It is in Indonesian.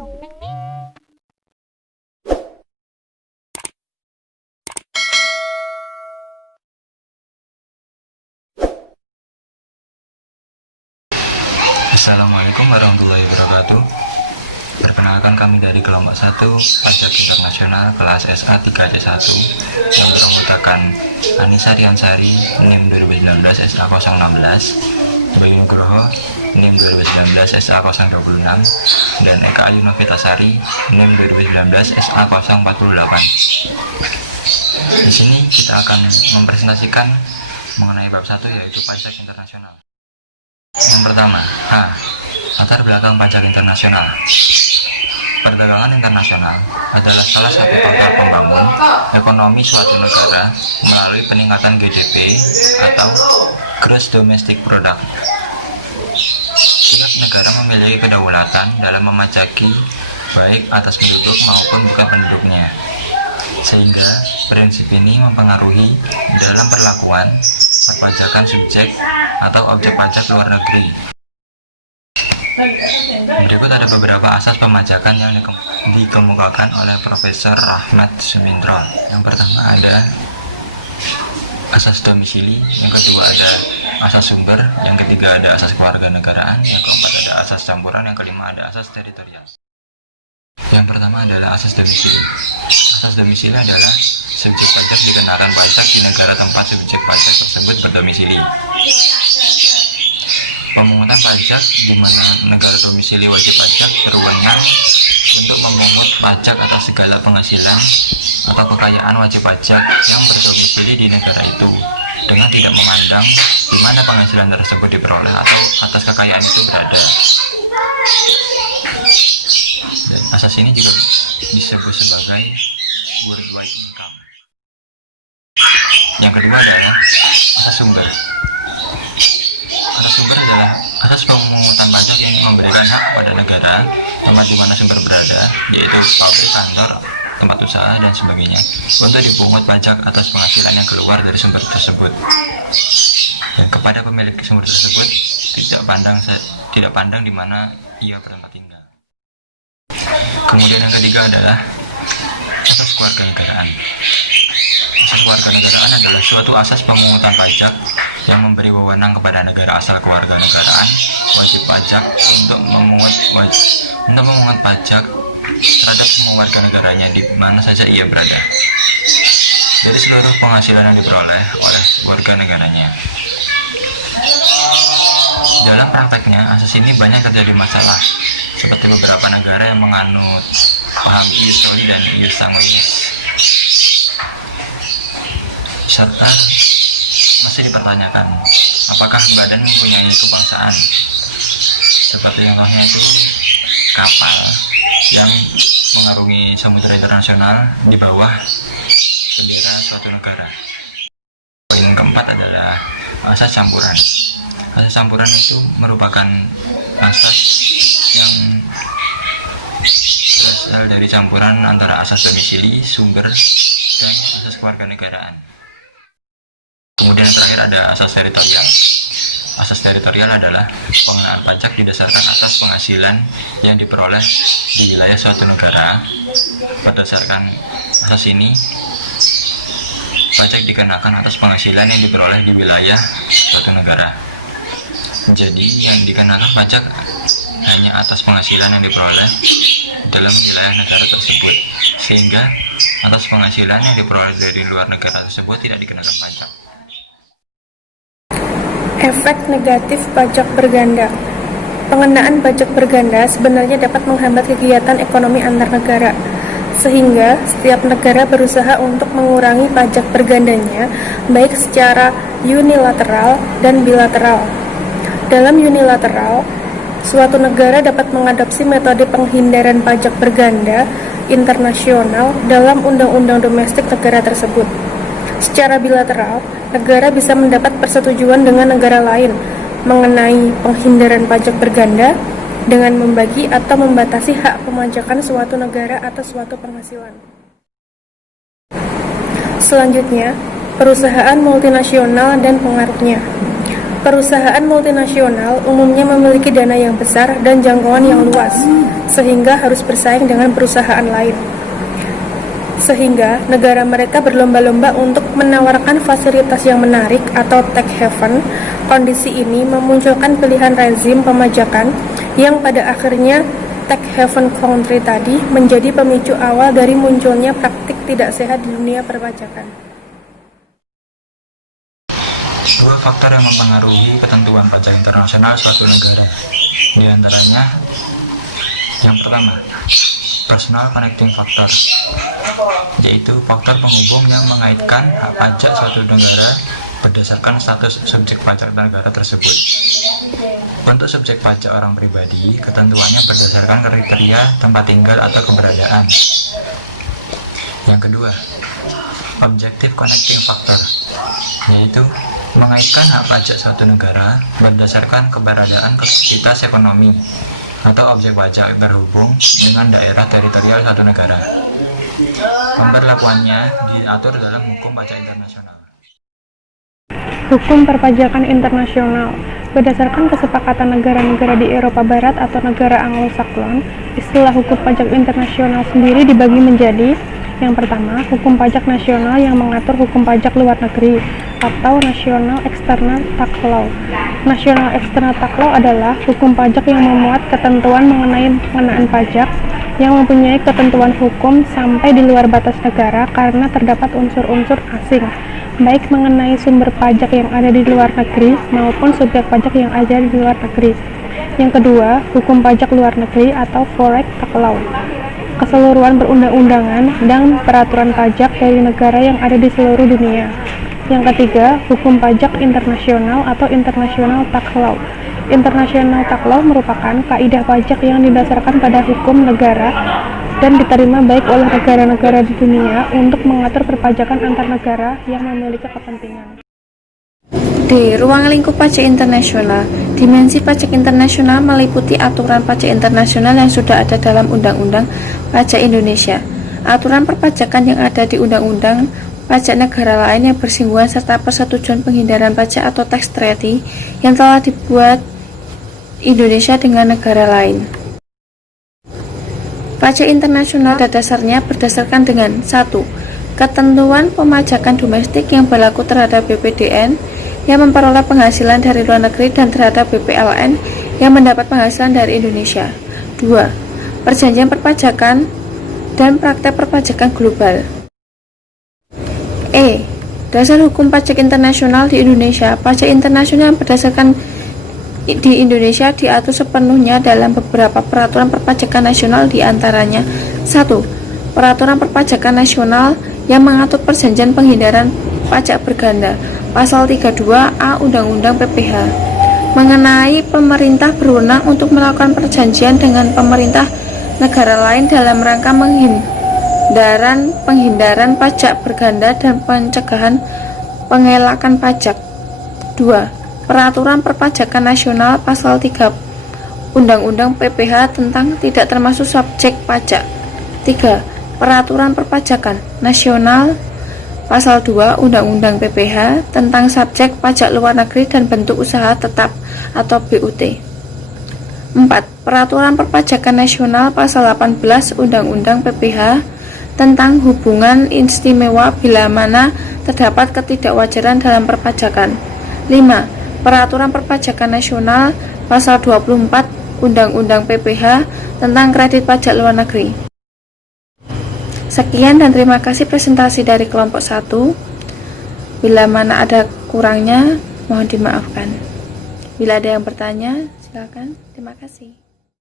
Assalamualaikum warahmatullahi wabarakatuh. Perkenalkan, kami dari kelompok 1 Pajak Internasional kelas SA 3C1 yang beranggotakan Anissa Riansari NIM 2019 SA 016, Bayu Nugroho NIM 2019 SA 026, dan Eka Ayu Novitasari NIM 2019 SA 048. Di sini kita akan mempresentasikan mengenai bab 1, yaitu pajak internasional. Yang pertama, latar belakang pajak internasional. Perdagangan internasional adalah salah satu faktor pembangun ekonomi suatu negara melalui peningkatan GDP atau Gross Domestic Product. Setiap negara memiliki kedaulatan dalam memajaki baik atas penduduk maupun bukan penduduknya, sehingga prinsip ini mempengaruhi dalam perlakuan perpajakan subjek atau objek pajak luar negeri. Berikut ada beberapa asas pemajakan yang dikemukakan oleh Profesor Rahmat Sumintro. Yang pertama ada asas domisili, yang kedua ada asas sumber, yang ketiga ada asas kewarganegaraan, yang keempat ada asas campuran, yang kelima ada asas teritorial. Yang pertama adalah asas domisili. Asas domisili adalah subjek pajak dikenakan pajak di negara tempat subjek pajak tersebut berdomisili. Pemungutan pajak di mana negara domisili wajib pajak berwenang untuk memungut pajak atas segala penghasilan atau kekayaan wajib pajak yang berdomisili di negara itu, dengan tidak memandang di mana penghasilan tersebut diperoleh atau atas kekayaan itu berada. Dan asas ini juga disebut sebagai worldwide income. Yang kedua adalah asas sumber. Asas sumber adalah asas pemungutan pajak yang memberikan hak pada negara tempat di mana sumber berada, yaitu pabrik, kantor, tempat usaha, dan sebagainya, untuk dipungut pajak atas penghasilan yang keluar dari sumber tersebut. Dan kepada pemilik sumber tersebut tidak pandang di mana ia bertempat tinggal. Kemudian yang ketiga adalah asas kewarganegaraan. Asas kewarganegaraan adalah suatu asas pemungutan pajak yang memberi wewenang kepada negara asal kewarganegaraan wajib pajak untuk memungut pajak terhadap semua warga negaranya di mana saja ia berada, dari seluruh penghasilan yang diperoleh oleh warga negaranya. Dalam prakteknya, asas ini banyak terjadi masalah, seperti beberapa negara yang menganut paham ius soli dan ius sanguinis, serta masih dipertanyakan apakah badan mempunyai kebangsaan. Seperti contohnya itu kapal yang mengarungi samudera internasional di bawah bendera suatu negara. Poin keempat adalah asas campuran. Asas campuran itu merupakan asas yang berasal dari campuran antara asas domisili, sumber, dan asas kewarganegaraan. Kemudian yang terakhir ada asas teritorial. Asas teritorial adalah pengenaan pajak didasarkan atas penghasilan yang diperoleh di wilayah suatu negara. Berdasarkan asas ini, pajak dikenakan atas penghasilan yang diperoleh di wilayah suatu negara. Jadi yang dikenakan pajak hanya atas penghasilan yang diperoleh dalam wilayah negara tersebut, sehingga atas penghasilan yang diperoleh dari luar negara tersebut tidak dikenakan pajak. Efek negatif pajak berganda. Pengenaan pajak berganda sebenarnya dapat menghambat kegiatan ekonomi antar negara, sehingga setiap negara berusaha untuk mengurangi pajak bergandanya, baik secara unilateral dan bilateral. Dalam unilateral, suatu negara dapat mengadopsi metode penghindaran pajak berganda internasional dalam undang-undang domestik negara tersebut. Secara bilateral, negara bisa mendapat persetujuan dengan negara lain mengenai penghindaran pajak berganda dengan membagi atau membatasi hak pemajakan suatu negara atas suatu penghasilan. Selanjutnya, perusahaan multinasional dan pengaruhnya. Perusahaan multinasional umumnya memiliki dana yang besar dan jangkauan yang luas, sehingga harus bersaing dengan perusahaan lain. Sehingga negara mereka berlomba-lomba untuk menawarkan fasilitas yang menarik atau tax haven. Kondisi ini memunculkan pilihan rezim pemajakan yang pada akhirnya tax haven country tadi menjadi pemicu awal dari munculnya praktik tidak sehat di dunia perpajakan. Dua faktor yang mempengaruhi ketentuan pajak internasional suatu negara, di antaranya yang pertama, personal connecting factor, yaitu faktor penghubung yang mengaitkan hak pajak suatu negara berdasarkan status subjek pajak negara tersebut. Untuk subjek pajak orang pribadi, ketentuannya berdasarkan kriteria tempat tinggal atau keberadaan. Yang kedua, objective connecting factor, yaitu mengaitkan hak pajak suatu negara berdasarkan keberadaan aktivitas ekonomi atau objek pajak berhubung dengan daerah teritorial suatu negara. Pemberlakuannya diatur dalam hukum pajak internasional. Hukum perpajakan internasional. Berdasarkan kesepakatan negara-negara di Eropa Barat atau negara Anglo-Saxon, istilah hukum pajak internasional sendiri dibagi menjadi: yang pertama, hukum pajak nasional yang mengatur hukum pajak luar negeri atau National External Tax Law. National External Tax Law adalah hukum pajak yang memuat ketentuan mengenai pengenaan pajak yang mempunyai ketentuan hukum sampai di luar batas negara karena terdapat unsur-unsur asing, baik mengenai sumber pajak yang ada di luar negeri maupun subjek pajak yang ada di luar negeri. Yang kedua, hukum pajak luar negeri atau Foreign Tax Law. Keseluruhan perundang-undangan dan peraturan pajak dari negara yang ada di seluruh dunia. Yang ketiga, hukum pajak internasional atau International Tax Law. International Tax Law merupakan kaidah pajak yang didasarkan pada hukum negara dan diterima baik oleh negara-negara di dunia untuk mengatur perpajakan antar negara yang memiliki kepentingan. D. Ruang lingkup pajak internasional. Dimensi pajak internasional meliputi aturan pajak internasional yang sudah ada dalam Undang-Undang Pajak Indonesia, aturan perpajakan yang ada di Undang-Undang Pajak negara lain yang bersinggungan serta persetujuan penghindaran pajak atau tax treaty yang telah dibuat Indonesia dengan negara lain. Pajak internasional pada dasarnya berdasarkan dengan 1. Ketentuan pemajakan domestik yang berlaku terhadap BPDN yang memperoleh penghasilan dari luar negeri dan terhadap BPLN yang mendapat penghasilan dari Indonesia. 2. Perjanjian perpajakan dan praktek perpajakan global. E. Dasar hukum pajak internasional di Indonesia. Pajak internasional yang berdasarkan di Indonesia diatur sepenuhnya dalam beberapa peraturan perpajakan nasional, di antaranya 1. Peraturan perpajakan nasional yang mengatur perjanjian penghindaran pajak berganda, pasal 32A Undang-Undang PPH, mengenai pemerintah berwenang untuk melakukan perjanjian dengan pemerintah negara lain dalam rangka penghindaran pajak berganda dan pencegahan pengelakan pajak. 2. Peraturan perpajakan nasional pasal 3 Undang-Undang PPH tentang tidak termasuk subjek pajak. 3. Peraturan perpajakan nasional pasal 2 Undang-Undang PPH tentang subjek pajak luar negeri dan bentuk usaha tetap atau BUT. 4. Peraturan perpajakan nasional pasal 18 Undang-Undang PPH tentang hubungan istimewa bila mana terdapat ketidakwajaran dalam perpajakan. 5. Peraturan perpajakan nasional pasal 24 Undang-Undang PPH tentang kredit pajak luar negeri. Sekian dan terima kasih presentasi dari kelompok 1. Bila mana ada kurangnya, mohon dimaafkan. Bila ada yang bertanya, silakan. Terima kasih.